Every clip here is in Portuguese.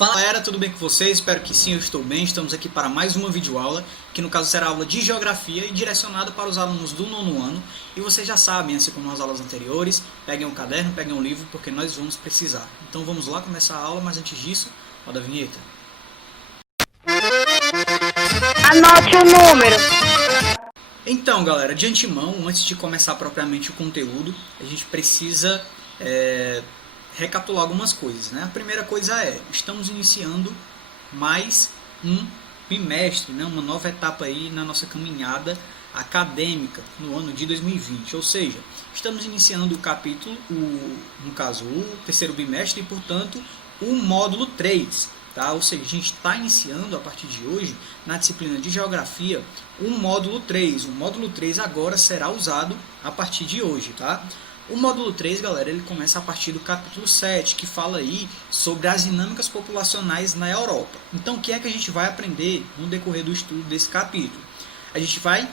Fala galera, tudo bem com vocês? Espero que sim, eu estou bem. Estamos aqui para mais uma videoaula, que no caso será aula de Geografia e direcionada para os alunos do nono ano. E vocês já sabem, assim como nas aulas anteriores, peguem um caderno, peguem um livro, porque nós vamos precisar. Então vamos lá começar a aula, mas antes disso, roda a vinheta. Anote o número. Então galera, de antemão, antes de começar propriamente o conteúdo, a gente precisa recapitular algumas coisas, né? A primeira coisa estamos iniciando mais um bimestre, né? Uma nova etapa aí na nossa caminhada acadêmica no ano de 2020, ou seja, estamos iniciando o capítulo, no caso o terceiro bimestre e portanto o módulo 3, tá? Ou seja, a gente está iniciando a partir de hoje na disciplina de Geografia o módulo 3, o módulo 3 agora será usado a partir de hoje, tá? O módulo 3, galera, ele começa a partir do capítulo 7, que fala aí sobre as dinâmicas populacionais na Europa. Então, o que é que a gente vai aprender no decorrer do estudo desse capítulo? A gente vai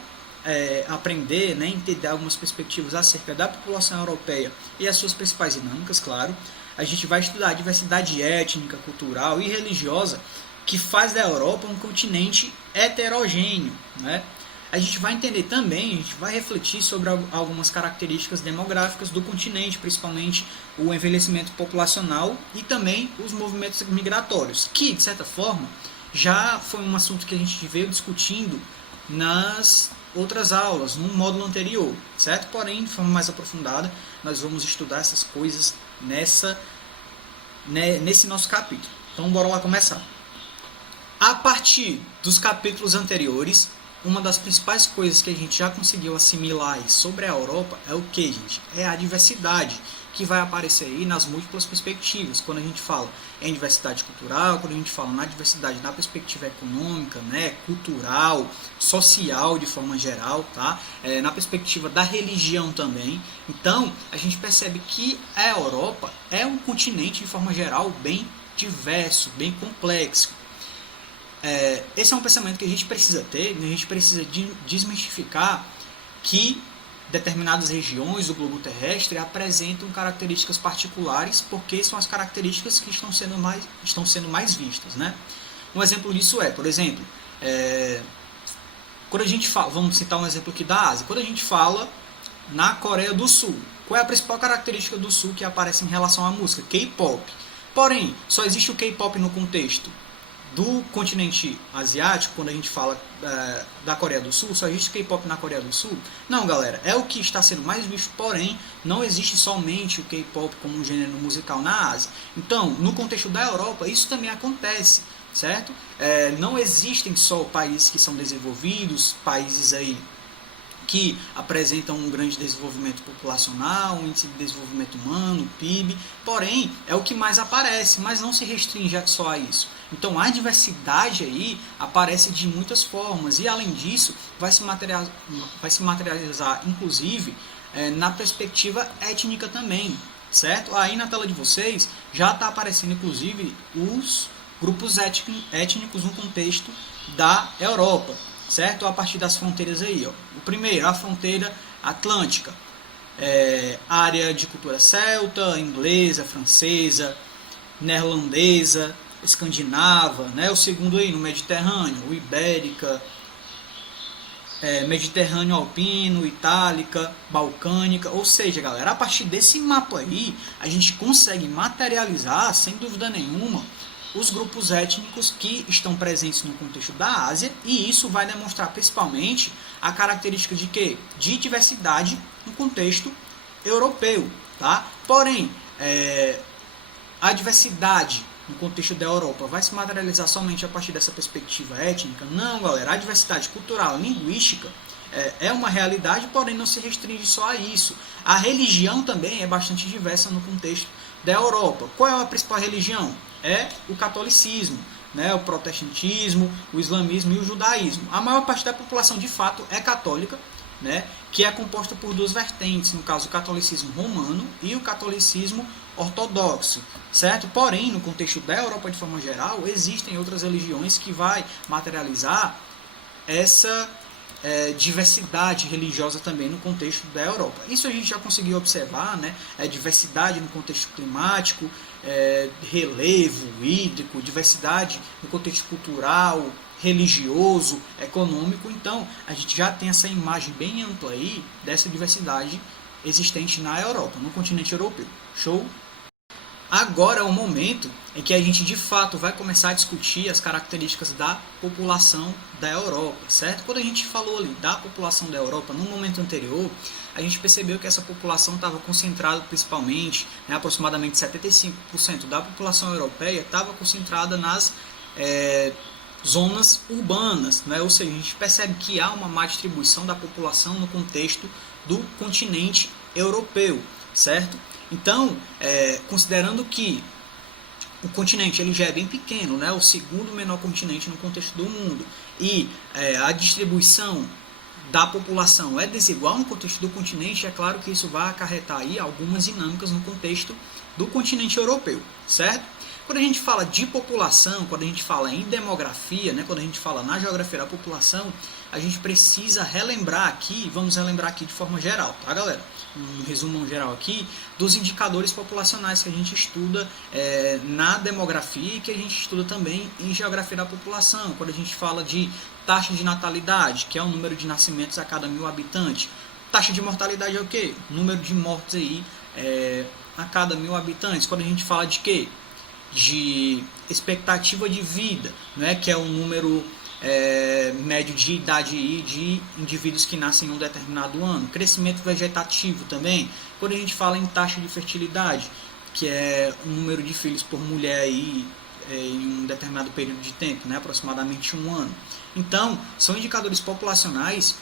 aprender, né, entender algumas perspectivas acerca da população europeia e as suas principais dinâmicas, claro. A gente vai estudar a diversidade étnica, cultural e religiosa que faz da Europa um continente heterogêneo, né? A gente vai entender também, a gente vai refletir sobre algumas características demográficas do continente, principalmente o envelhecimento populacional e também os movimentos migratórios, que, de certa forma, já foi um assunto que a gente veio discutindo nas outras aulas, no módulo anterior, certo? Porém, de forma mais aprofundada, nós vamos estudar essas coisas nesse nosso capítulo. Então, bora lá começar. A partir dos capítulos anteriores, uma das principais coisas que a gente já conseguiu assimilar sobre a Europa é o que, gente? É a diversidade que vai aparecer aí nas múltiplas perspectivas. Quando a gente fala em diversidade cultural, quando a gente fala na diversidade na perspectiva econômica, né, cultural, social de forma geral, tá? Na perspectiva da religião também. Então, a gente percebe que a Europa é um continente de forma geral bem diverso, bem complexo. Esse é um pensamento que a gente precisa ter, a gente precisa desmistificar que determinadas regiões do globo terrestre apresentam características particulares, porque são as características que estão sendo mais vistas, né? Um exemplo disso por exemplo, quando a gente fala, vamos citar um exemplo aqui da Ásia, quando a gente fala na Coreia do Sul, qual é a principal característica do Sul que aparece em relação à música? K-pop. Porém, só existe o K-pop no contexto do continente asiático, quando a gente fala da Coreia do Sul, só existe K-pop na Coreia do Sul? Não, galera, é o que está sendo mais visto, porém, não existe somente o K-pop como um gênero musical na Ásia. Então, no contexto da Europa, isso também acontece, certo? Não existem só países que são desenvolvidos, países aí que apresentam um grande desenvolvimento populacional, um índice de desenvolvimento humano, PIB, porém é o que mais aparece, mas não se restringe só a isso. Então a diversidade aí aparece de muitas formas e além disso vai se materializar inclusive na perspectiva étnica também, certo? Aí na tela de vocês já está aparecendo inclusive os grupos étnicos no contexto da Europa, certo? A partir das fronteiras aí, ó. O primeiro, a fronteira atlântica, área de cultura celta, inglesa, francesa, neerlandesa, escandinava, né? O segundo aí no Mediterrâneo, o ibérica, Mediterrâneo alpino, itálica, balcânica, ou seja, galera, a partir desse mapa aí, a gente consegue materializar, sem dúvida nenhuma, os grupos étnicos que estão presentes no contexto da Ásia, e isso vai demonstrar principalmente a característica de quê? De diversidade no contexto europeu, tá? Porém, a diversidade no contexto da Europa vai se materializar somente a partir dessa perspectiva étnica? Não, galera, a diversidade cultural e linguística é uma realidade, porém não se restringe só a isso. A religião também é bastante diversa no contexto da Europa. Qual é a principal religião? É o catolicismo, né? O protestantismo, o islamismo e o judaísmo. A maior parte da população de fato é católica, né? Que é composta por duas vertentes, no caso o catolicismo romano e o catolicismo ortodoxo, certo? Porém, no contexto da Europa de forma geral, existem outras religiões que vai materializar essa diversidade religiosa também no contexto da Europa. Isso a gente já conseguiu observar, né? Diversidade no contexto climático, relevo hídrico, diversidade no contexto cultural, religioso, econômico. Então, a gente já tem essa imagem bem ampla aí dessa diversidade existente na Europa, no continente europeu. Show? Agora é o momento em que a gente de fato vai começar a discutir as características da população da Europa, certo? Quando a gente falou ali da população da Europa no momento anterior, a gente percebeu que essa população estava concentrada principalmente, aproximadamente 75% da população europeia estava concentrada nas zonas urbanas, né? Ou seja, a gente percebe que há uma má distribuição da população no contexto do continente europeu, certo? Então, considerando que o continente ele já é bem pequeno, né? O segundo menor continente no contexto do mundo, e a distribuição da população é desigual no contexto do continente, é claro que isso vai acarretar aí algumas dinâmicas no contexto do continente europeu, certo? Quando a gente fala de população, quando a gente fala em demografia, né, quando a gente fala na geografia da população, a gente precisa relembrar aqui, vamos relembrar aqui de forma geral, tá, galera? Um resumão geral aqui dos indicadores populacionais que a gente estuda na demografia e que a gente estuda também em geografia da população. Quando a gente fala de taxa de natalidade, que é o número de nascimentos a cada 1.000 habitantes. Taxa de mortalidade é o quê? Número de mortes aí a cada 1.000 habitantes. Quando a gente fala de quê? De expectativa de vida, né? Que é o número médio de idade de indivíduos que nascem em um determinado ano. Crescimento vegetativo também. Quando a gente fala em taxa de fertilidade, que é o número de filhos por mulher aí, em um determinado período de tempo, né? Aproximadamente 1 ano. Então, são indicadores populacionais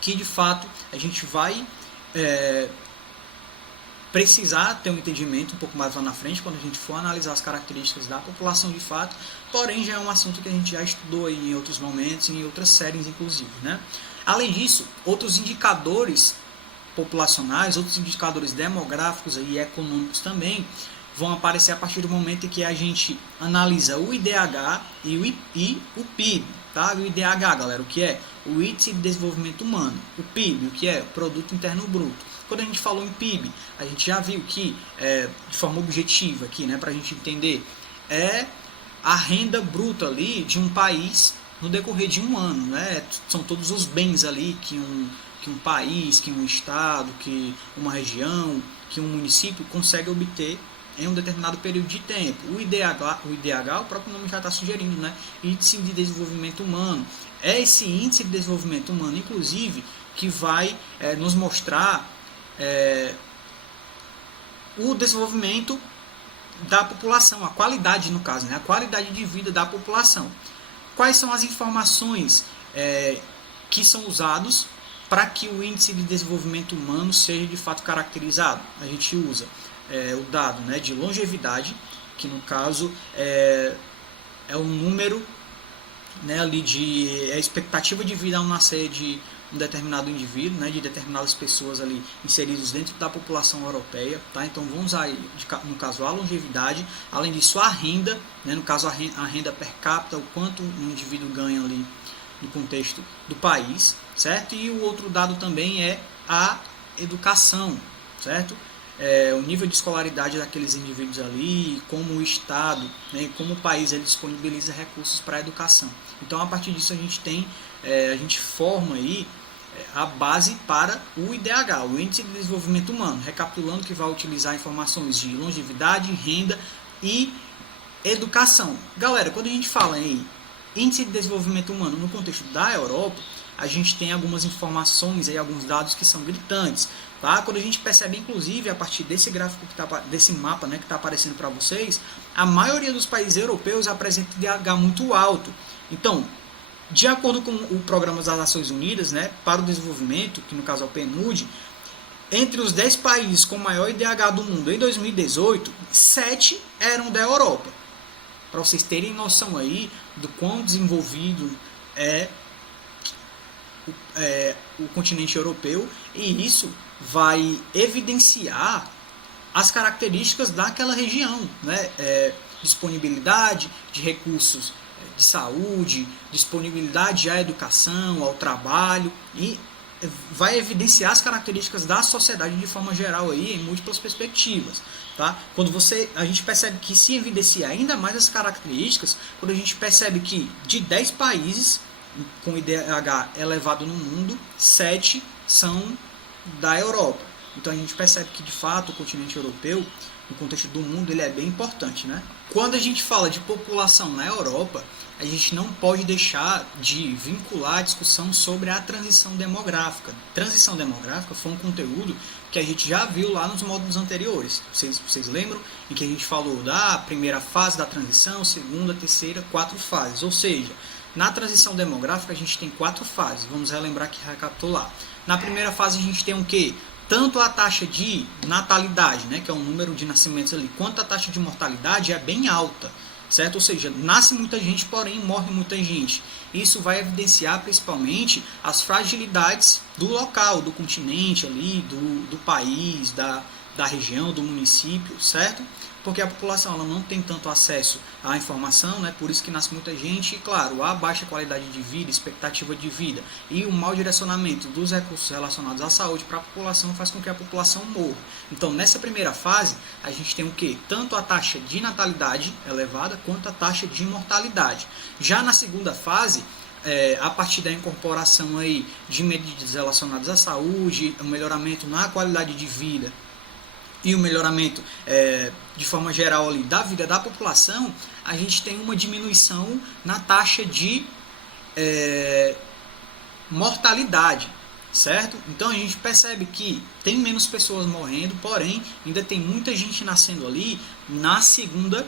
que de fato a gente vai precisar ter um entendimento um pouco mais lá na frente, quando a gente for analisar as características da população de fato, porém já é um assunto que a gente já estudou aí em outros momentos, em outras séries inclusive, né? Além disso, outros indicadores populacionais, outros indicadores demográficos e econômicos também vão aparecer a partir do momento em que a gente analisa o IDH e o PIB, tá? O IDH, galera, o que é? O Índice de Desenvolvimento Humano. O PIB, o que é? O Produto Interno Bruto. Quando a gente falou em PIB, a gente já viu que, de forma objetiva aqui, né, para a gente entender, é a renda bruta ali de um país no decorrer de um ano, né? São todos os bens ali que um país, que um estado, que uma região, que um município consegue obter em um determinado período de tempo. O IDH, o próprio nome já está sugerindo, né? Índice de Desenvolvimento Humano. É esse índice de desenvolvimento humano, inclusive, que vai nos mostrar o desenvolvimento da população, a qualidade, no caso, né? A qualidade de vida da população. Quais são as informações que são usados para que o índice de desenvolvimento humano seja de fato caracterizado? A gente usa o dado, né, de longevidade, que no caso é o número, né, ali de expectativa de vida ao nascer de um determinado indivíduo, né, de determinadas pessoas ali inseridas dentro da população europeia, tá? Então vamos usar aí, no caso a longevidade, além disso a renda, né, no caso a renda per capita, o quanto um indivíduo ganha ali no contexto do país, certo? E o outro dado também é a educação, certo? O nível de escolaridade daqueles indivíduos ali, como o Estado, né, como o país ele disponibiliza recursos para a educação. Então, a partir disso, a gente forma aí a base para o IDH, o Índice de Desenvolvimento Humano, recapitulando que vai utilizar informações de longevidade, renda e educação. Galera, quando a gente fala em Índice de Desenvolvimento Humano no contexto da Europa, a gente tem algumas informações, aí, alguns dados que são gritantes. Tá? Quando a gente percebe, inclusive, a partir desse gráfico, desse mapa, né, que está aparecendo para vocês, a maioria dos países europeus apresenta IDH muito alto. Então, de acordo com o Programa das Nações Unidas, né, para o Desenvolvimento, que no caso é o PNUD, entre os 10 países com maior IDH do mundo em 2018, 7 eram da Europa. Para vocês terem noção aí do quão desenvolvido é o continente europeu, e isso vai evidenciar as características daquela região, né? Disponibilidade de recursos de saúde, disponibilidade à educação, ao trabalho, e vai evidenciar as características da sociedade de forma geral aí, em múltiplas perspectivas. Tá? Quando a gente percebe que se evidencia ainda mais as características, quando a gente percebe que de 10 países com IDH elevado no mundo, 7 são da Europa. Então a gente percebe que de fato o continente europeu, no contexto do mundo, ele é bem importante, né? Quando a gente fala de população na Europa, a gente não pode deixar de vincular a discussão sobre a transição demográfica. Transição demográfica foi um conteúdo que a gente já viu lá nos módulos anteriores. Vocês lembram? Em que a gente falou da primeira fase da transição, segunda, terceira, 4 fases. Ou seja, na transição demográfica a gente tem 4 fases. Vamos relembrar aqui, recapitular. Na primeira fase a gente tem o quê? Tanto a taxa de natalidade, né, que é o número de nascimentos ali, quanto a taxa de mortalidade é bem alta, certo? Ou seja, nasce muita gente, porém morre muita gente. Isso vai evidenciar principalmente as fragilidades do local, do continente ali, do país, da região, do município, certo? Porque a população ela não tem tanto acesso à informação, né? Por isso que nasce muita gente e, claro, a baixa qualidade de vida, expectativa de vida e o mau direcionamento dos recursos relacionados à saúde para a população faz com que a população morra. Então, nessa primeira fase, a gente tem o quê? Tanto a taxa de natalidade elevada quanto a taxa de mortalidade. Já na segunda fase, a partir da incorporação aí de medidas relacionadas à saúde, o melhoramento na qualidade de vida e o melhoramento de forma geral ali, da vida da população, a gente tem uma diminuição na taxa de mortalidade, certo? Então a gente percebe que tem menos pessoas morrendo, porém ainda tem muita gente nascendo ali na segunda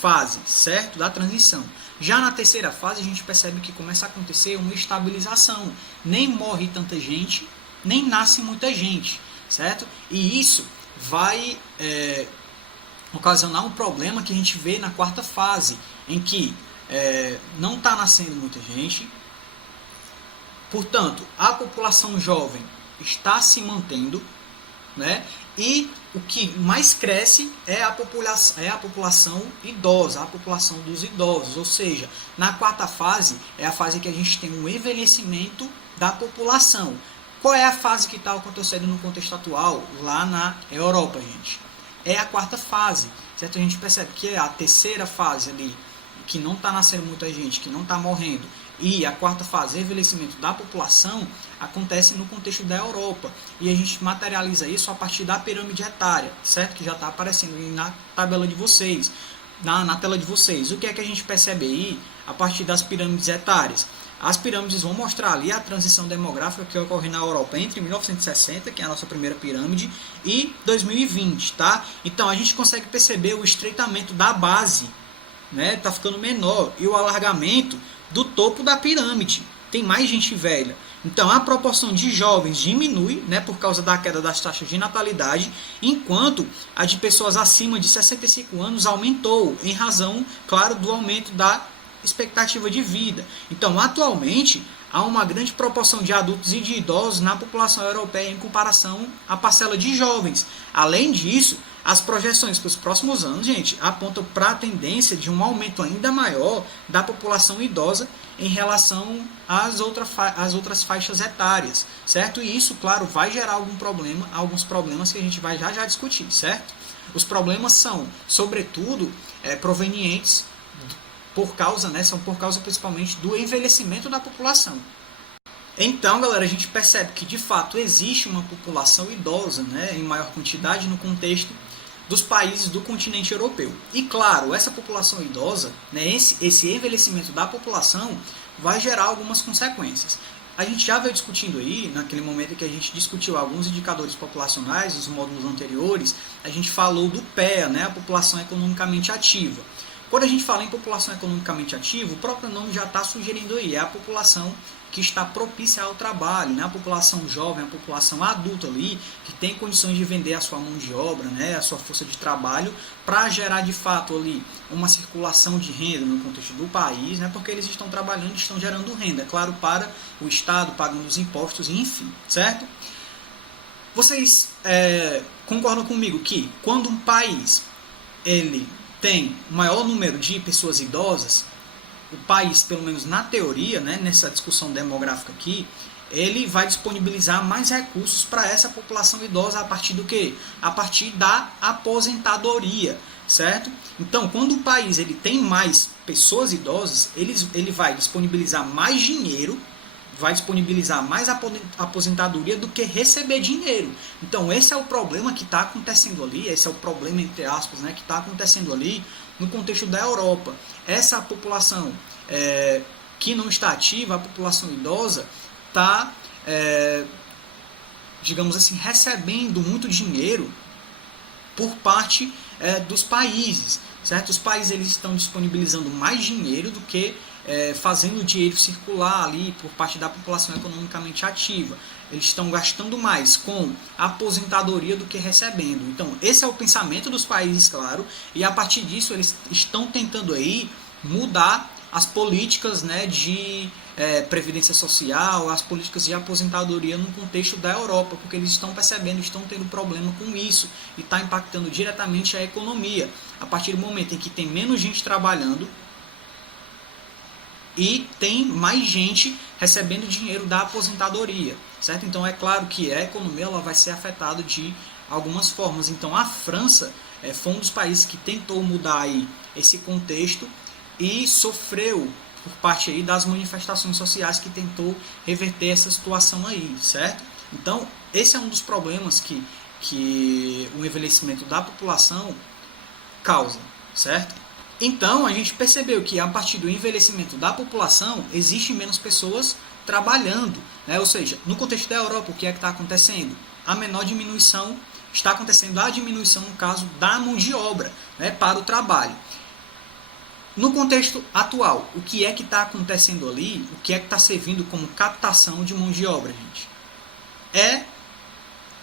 fase, certo? Da transição. Já na terceira fase a gente percebe que começa a acontecer uma estabilização, nem morre tanta gente, nem nasce muita gente, certo? E isso vai ocasionar um problema que a gente vê na quarta fase, em que não está nascendo muita gente, portanto, a população jovem está se mantendo, né? E o que mais cresce é a população idosa, a população dos idosos, ou seja, na quarta fase é a fase que a gente tem um envelhecimento da população. Qual é a fase que está acontecendo no contexto atual lá na Europa, gente? É a quarta fase, certo? A gente percebe que é a terceira fase ali, que não está nascendo muita gente, que não está morrendo, e a quarta fase, envelhecimento da população, acontece no contexto da Europa. E a gente materializa isso a partir da pirâmide etária, certo? Que já está aparecendo aí na tabela de vocês, na tela de vocês. O que é que a gente percebe aí a partir das pirâmides etárias? As pirâmides vão mostrar ali a transição demográfica que ocorre na Europa entre 1960, que é a nossa primeira pirâmide, e 2020, tá? Então a gente consegue perceber o estreitamento da base, né? Tá ficando menor, e o alargamento do topo da pirâmide. Tem mais gente velha. Então a proporção de jovens diminui, né, por causa da queda das taxas de natalidade, enquanto a de pessoas acima de 65 anos aumentou, em razão, claro, do aumento da expectativa de vida. Então, atualmente, há uma grande proporção de adultos e de idosos na população europeia em comparação à parcela de jovens. Além disso, as projeções para os próximos anos, gente, apontam para a tendência de um aumento ainda maior da população idosa em relação às outras faixas etárias, certo? E isso, claro, vai gerar alguns problemas que a gente vai já discutir, certo? Os problemas são, sobretudo, provenientes são por causa principalmente do envelhecimento da população. Então, galera, a gente percebe que de fato existe uma população idosa, né, em maior quantidade no contexto dos países do continente europeu. E claro, essa população idosa, né, esse envelhecimento da população vai gerar algumas consequências. A gente já veio discutindo aí, naquele momento que a gente discutiu alguns indicadores populacionais nos módulos anteriores, a gente falou do PEA, né, a população economicamente ativa. Quando a gente fala em população economicamente ativa, o próprio nome já está sugerindo aí, é a população que está propícia ao trabalho, né? A população jovem, a população adulta ali, que tem condições de vender a sua mão de obra, né? A sua força de trabalho, para gerar de fato ali uma circulação de renda no contexto do país, né? Porque eles estão trabalhando, estão gerando renda, claro, para o Estado, pagando os impostos, enfim, certo? Vocês concordam comigo que quando um país ele tem o maior número de pessoas idosas, o país, pelo menos na teoria, né, nessa discussão demográfica aqui, ele vai disponibilizar mais recursos para essa população idosa a partir do quê? A partir da aposentadoria, certo? Então, quando o país ele tem mais pessoas idosas, ele vai disponibilizar mais dinheiro, vai disponibilizar mais aposentadoria do que receber dinheiro. Então, esse é o problema que está acontecendo ali, esse é o problema, entre aspas, né, que está acontecendo ali no contexto da Europa. Essa população que não está ativa, a população idosa, está, digamos assim, recebendo muito dinheiro por parte dos países, certo? Os países eles estão disponibilizando mais dinheiro do que fazendo o dinheiro circular ali por parte da população economicamente ativa. Eles estão gastando mais com aposentadoria do que recebendo. Então, esse é o pensamento dos países, claro, e a partir disso eles estão tentando aí mudar as políticas, né, de previdência social, as políticas de aposentadoria no contexto da Europa, porque eles estão percebendo, estão tendo problema com isso e está impactando diretamente a economia. A partir do momento em que tem menos gente trabalhando e tem mais gente recebendo dinheiro da aposentadoria, certo? Então é claro que a economia ela vai ser afetada de algumas formas. Então a França foi um dos países que tentou mudar aí esse contexto e sofreu por parte aí das manifestações sociais que tentou reverter essa situação aí, certo? Então, esse é um dos problemas que o envelhecimento da população causa, certo? Então, a gente percebeu que a partir do envelhecimento da população, existe menos pessoas trabalhando, né? Ou seja, no contexto da Europa, o que é que está acontecendo? A menor diminuição está acontecendo, a diminuição, no caso, da mão de obra, né, para o trabalho. No contexto atual, o que é que está acontecendo ali? O que é que está servindo como captação de mão de obra, gente? É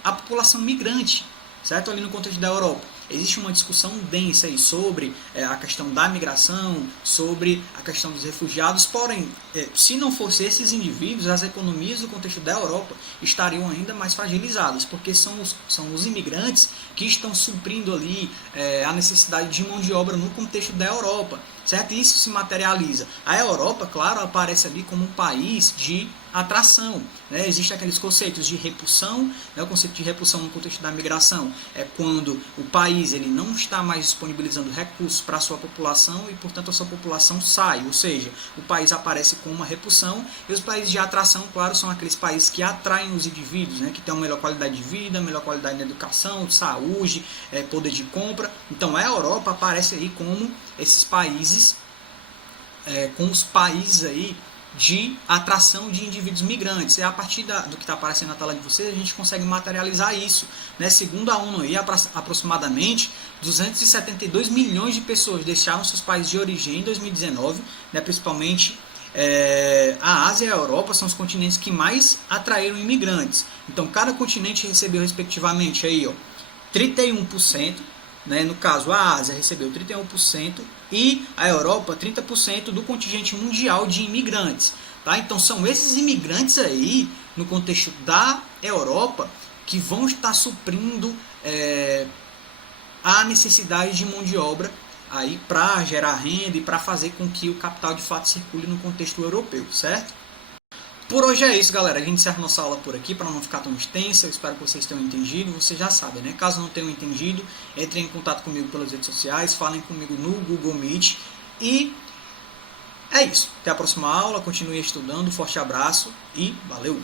a população migrante, certo? Ali no contexto da Europa. Existe uma discussão densa aí sobre a questão da migração, sobre a questão dos refugiados, porém, se não fossem esses indivíduos, as economias do contexto da Europa estariam ainda mais fragilizadas, porque são os imigrantes que estão suprindo ali a necessidade de mão de obra no contexto da Europa, certo? E isso se materializa. A Europa, claro, aparece ali como um país de atração, né? Existem aqueles conceitos de repulsão, né? O conceito de repulsão no contexto da migração é quando o país ele não está mais disponibilizando recursos para a sua população e, portanto, a sua população sai, ou seja, o país aparece com uma repulsão, e os países de atração, claro, são aqueles países que atraem os indivíduos, né? Que têm uma melhor qualidade de vida, melhor qualidade na educação, saúde, poder de compra. Então, a Europa aparece aí como esses países, com os países aí de atração de indivíduos migrantes. E a partir do que está aparecendo na tela de vocês, a gente consegue materializar isso, né? Segundo a ONU, aí, aproximadamente 272 milhões de pessoas deixaram seus países de origem em 2019, né? Principalmente a Ásia e a Europa são os continentes que mais atraíram imigrantes. Então, cada continente recebeu, respectivamente, aí, 31%, né? No caso, a Ásia recebeu 31% e a Europa 30% do contingente mundial de imigrantes. Tá? Então são esses imigrantes aí, no contexto da Europa, que vão estar suprindo a necessidade de mão de obra aí para gerar renda e para fazer com que o capital de fato circule no contexto europeu, certo? Por hoje é isso, galera. A gente encerra nossa aula por aqui para não ficar tão extensa. Eu espero que vocês tenham entendido. Vocês já sabem, né? Caso não tenham entendido, entrem em contato comigo pelas redes sociais, falem comigo no Google Meet. E é isso. Até a próxima aula. Continue estudando. Forte abraço e valeu!